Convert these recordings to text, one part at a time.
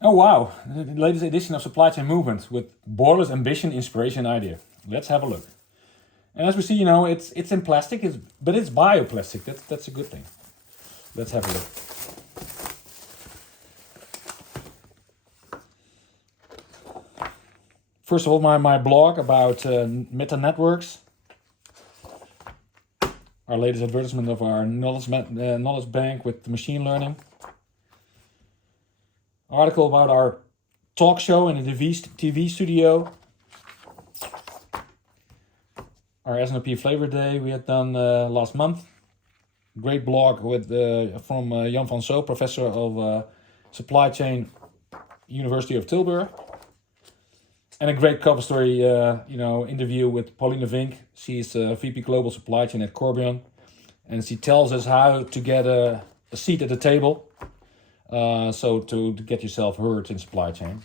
Oh wow, the latest edition of Supply Chain Movement with Borderless Ambition, Inspiration, Idea. Let's have a look. And as we see, it's in plastic, but it's bioplastic. That's a good thing. Let's have a look. First of all, my blog about meta networks. Our latest advertisement of our knowledge bank with machine learning. Article about our talk show in the TV studio. Our S&OP Flavor Day we had done last month. Great blog with from Jan van Zo, professor of supply chain, University of Tilburg. And a great cover story, interview with Pauline Vink. She's VP Global Supply Chain at Corbion. And she tells us how to get a seat at the table. So to get yourself heard in supply chain.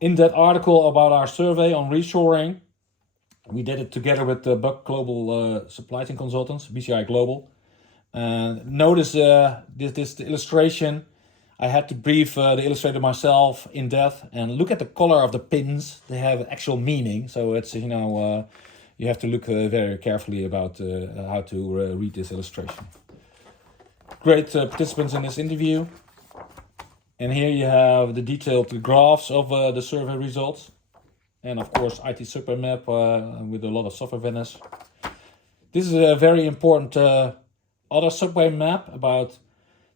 In that article about our survey on reshoring, we did it together with the Buck Global Supply Chain Consultants, BCI Global. Notice this illustration. I had to brief the illustrator myself in depth and look at the color of the pins. They have actual meaning, so it's you have to look very carefully about how to read this illustration. Great participants in this interview. And here you have the detailed graphs of the survey results. And of course, IT super map with a lot of software vendors. This is a very important other subway map about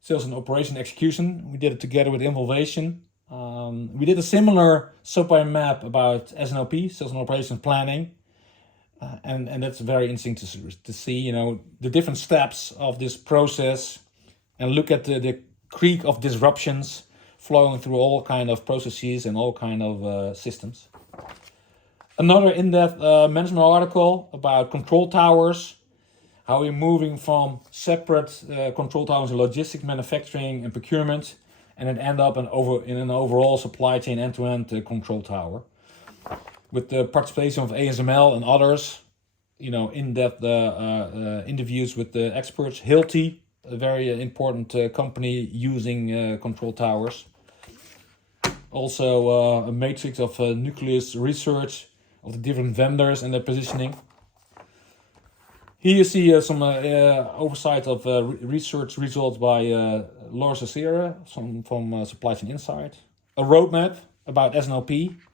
sales and operation execution. We did it together with Involvation. We did a similar subway map about S&OP, sales and operations planning. And that's very interesting to see, the different steps of this process and look at the creek of disruptions flowing through all kind of processes and all kind of systems. Another in-depth management article about control towers, how we're moving from separate control towers in logistics, manufacturing, and procurement, and then end up in an overall supply chain end-to-end control tower. With the participation of ASML and others, in-depth interviews with the experts. Hilti, a very important company using control towers. Also a matrix of nucleus research of the different vendors and their positioning. Here you see some oversight of research results by Laura Cicera from Supply Chain Insight. A roadmap about S&OP.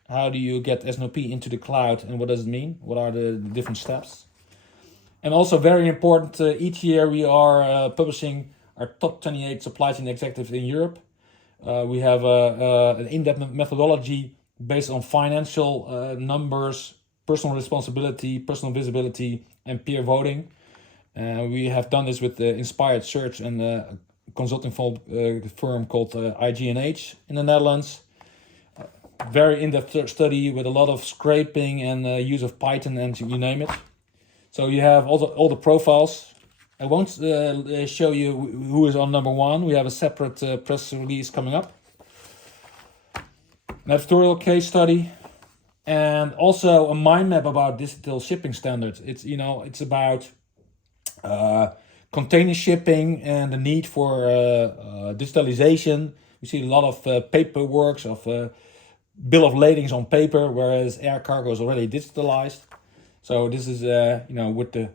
How do you get S&OP into the cloud and what does it mean? What are the different steps? And also very important, each year we are publishing our top 28 supply chain executives in Europe. We have an in-depth methodology based on financial numbers, personal responsibility, personal visibility, and peer voting. We have done this with the Inspired Search and a consulting firm called IG&H in the Netherlands. Very in-depth study with a lot of scraping and use of Python and you name it. So you have all the profiles. I won't show you who is on number one. We have a separate press release coming up. An editorial case study. And also a mind map about digital shipping standards. It's about container shipping and the need for digitalization. We see a lot of paperwork of bill of ladings on paper, whereas air cargo is already digitalized. So this is with the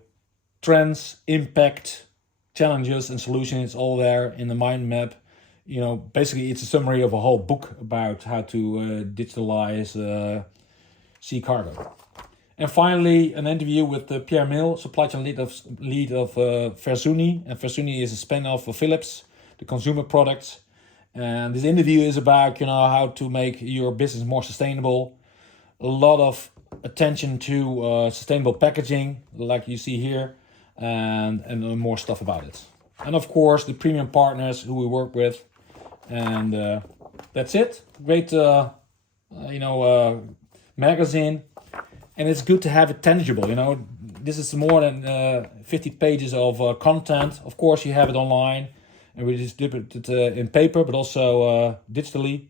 trends, impact, challenges, and solutions, it's all there in the mind map. Basically it's a summary of a whole book about how to digitalize sea cargo. And finally, an interview with Pierre Mill, supply chain lead of Versuni. And Versuni is a spin-off of Philips, the consumer products. And this interview is about how to make your business more sustainable. A lot of attention to sustainable packaging, like you see here, and more stuff about it. And of course, the premium partners who we work with. And that's it. Great, magazine. And it's good to have it tangible. This is more than 50 pages of content. Of course, you have it online, and we distribute it in paper, but also digitally.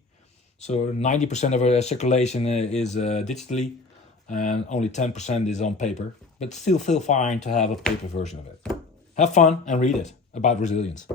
So 90% of our circulation is digitally, and only 10% is on paper. But still feel fine to have a paper version of it. Have fun and read it about resilience.